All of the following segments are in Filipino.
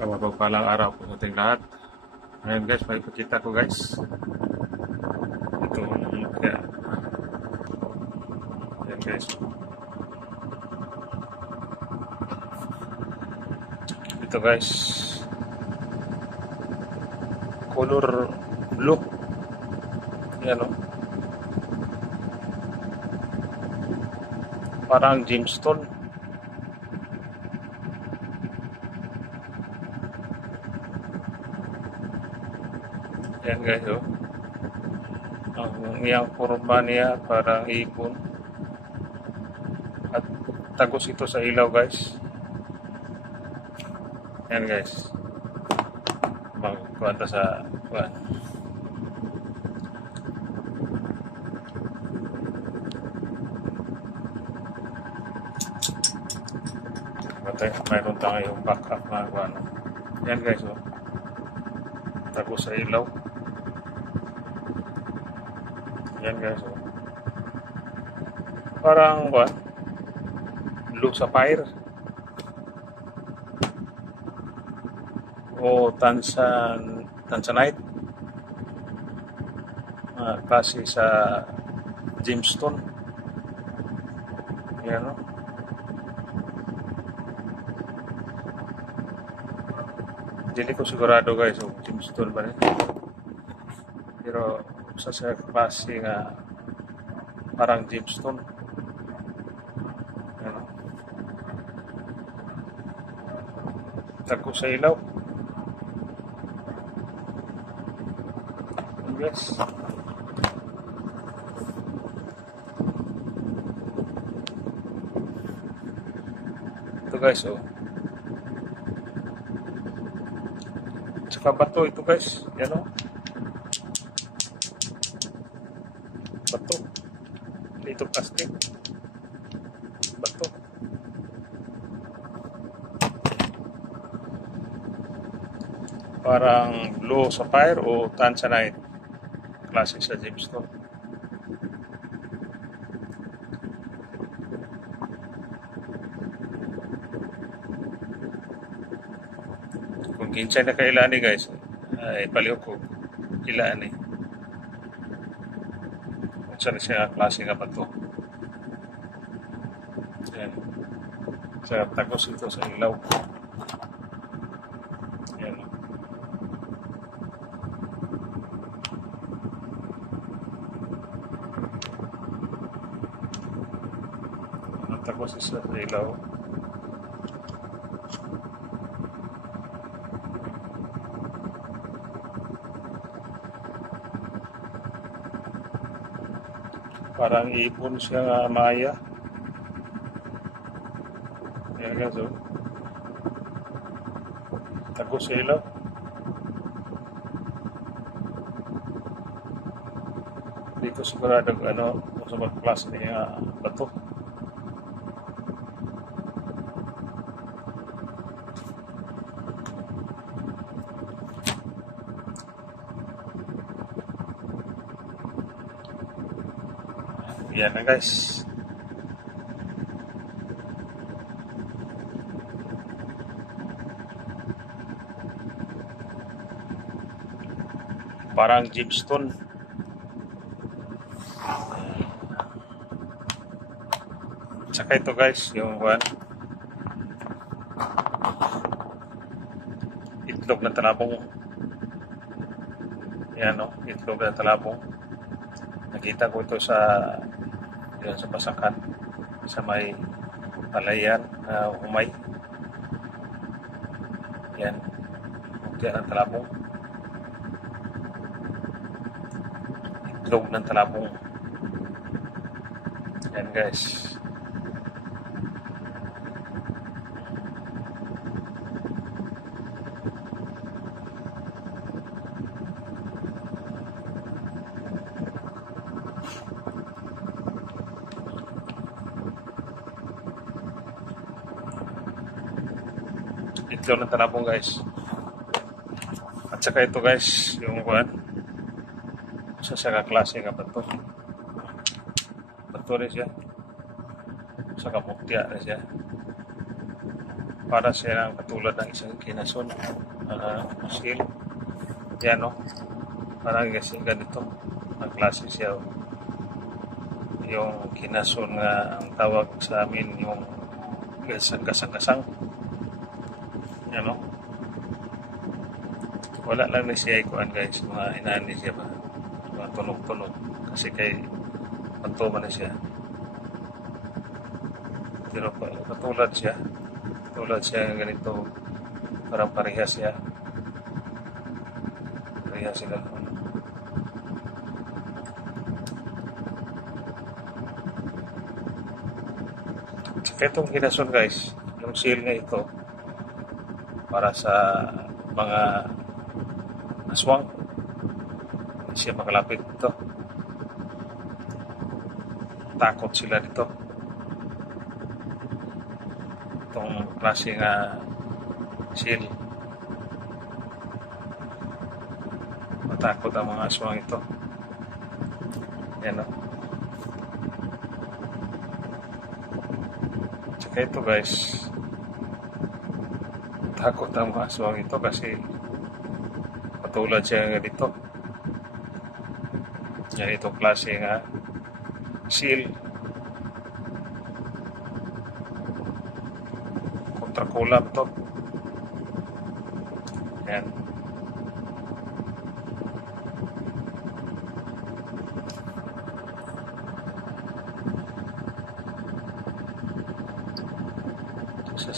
Mapagpalang araw po sa ating lahat. Ngayon guys, may ipakita ko guys. Ito, kaya, yan guys. Ito guys, color blue. Yan o. Parang gemstone. Yan guys o. Ang iyang forma niya parang ipon. At tagos ito sa ilaw guys. Yan guys. Magkuwanta sa kuwan. Mayroon tayong backup na kuwan. Yan guys o. Tagos sa ilaw. Yan guys o. Parang kuwan. Blue sapphire. O tanzanite, klase sa gemstone. Yan o. Hindi ko sigurado guys o gemstone ba rin, pero sa klase nga parang gemstone. Yan o. Tago sa ilaw. Yes. Ito guys oh. Tsaka bato ito guys. Yan oh. Bato. Ito plastic. Bato. Parang blue sapphire o tanzanite. Klase sa gemstone. Kung kinsay na kailan ni guys, ay paliw ko ilaan eh. Kung saan siya klase nga ba ito. Yan. Sa tagos ito sa ilaw. Yan. Tagos sa ilaw. Parang ipon siya nga maya. Yan guys oh. Tagos sa ilaw. Hindi ko sigurado ano kung sa mga klase niya bato. Yan na guys. Parang gemstone. Tsaka ito guys, yung itlog ng talabong. Yan o, itlog ng talabong. Nakita ko ito sa pasakan sa may palayan humay. Yan ang talabong, itlog ng talabong. Yan guys. Itlog ng talabong guys. At saka ito guys, yung sa saka klase nga bato. Bato rin siya. Saka mutya rin siya. para siya katulad ng isang kinason seal. Yan o, parang kasi ganito ang klase siya. Yung kinason nga ang tawag sa amin yung gasang-gasang. Yan o. Wala lang na siya ikuan guys, mga inani siya ba, mga tunog-tunog kasi kay pagtuman na siya. Pero katulad siya ganito, parang parehas siya. Parehas sila. Saka itong kinason guys, yung seal nga ito, para sa mga aswang, hindi siya makalapit dito. Takot sila dito. Itong klase nga seal, matakot ang mga aswang ito. Yan o. Tsaka ito guys, takot ang mga aswang ito kasi patulad siya nga dito. Yan itong klase nga seal, kontrakulab to. Yan.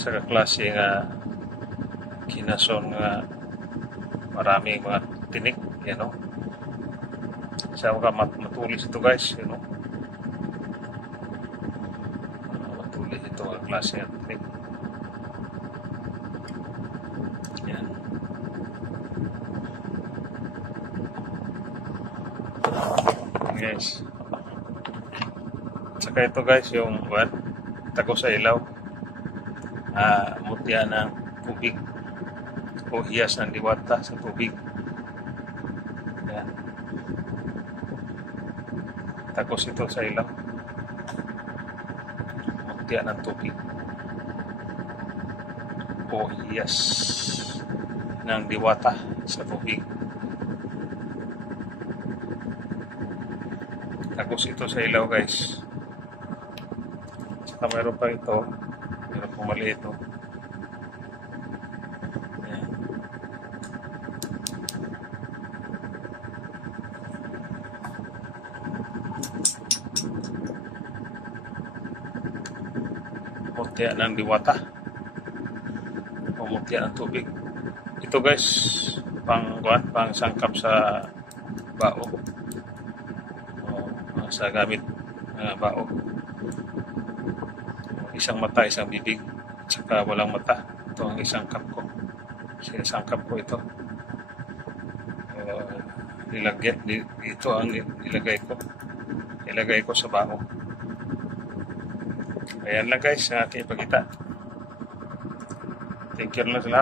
Sa klase nga kinason nga maraming mga tinik, yan o. Sa mga matulis ito guys, yan o. Matulis ito ang klase nga tinik. Yan. Guys. Saka ito guys, yung tago sa ilaw. Mutya ng tubig o hiyas ng diwata sa tubig. Yan. Takos ito sa ilaw. Mutya ng tubig o hiyas ng diwata sa tubig. Takos ito sa ilaw guys. Saka mayroon pa ito. Pero pumali ito. Ayan. Mutya ng diwata o mutya ng tubig. Ito guys, pang sangkap sa bao o sa gamit bao. Isang mata, isang bibig, saka walang mata. Ito ang isang cup ko. Sinasangkap ko ito. Ito ang ilagay ko sa bao. Ayan lang guys, ang aking ipakita. Thank you lang sa lahat.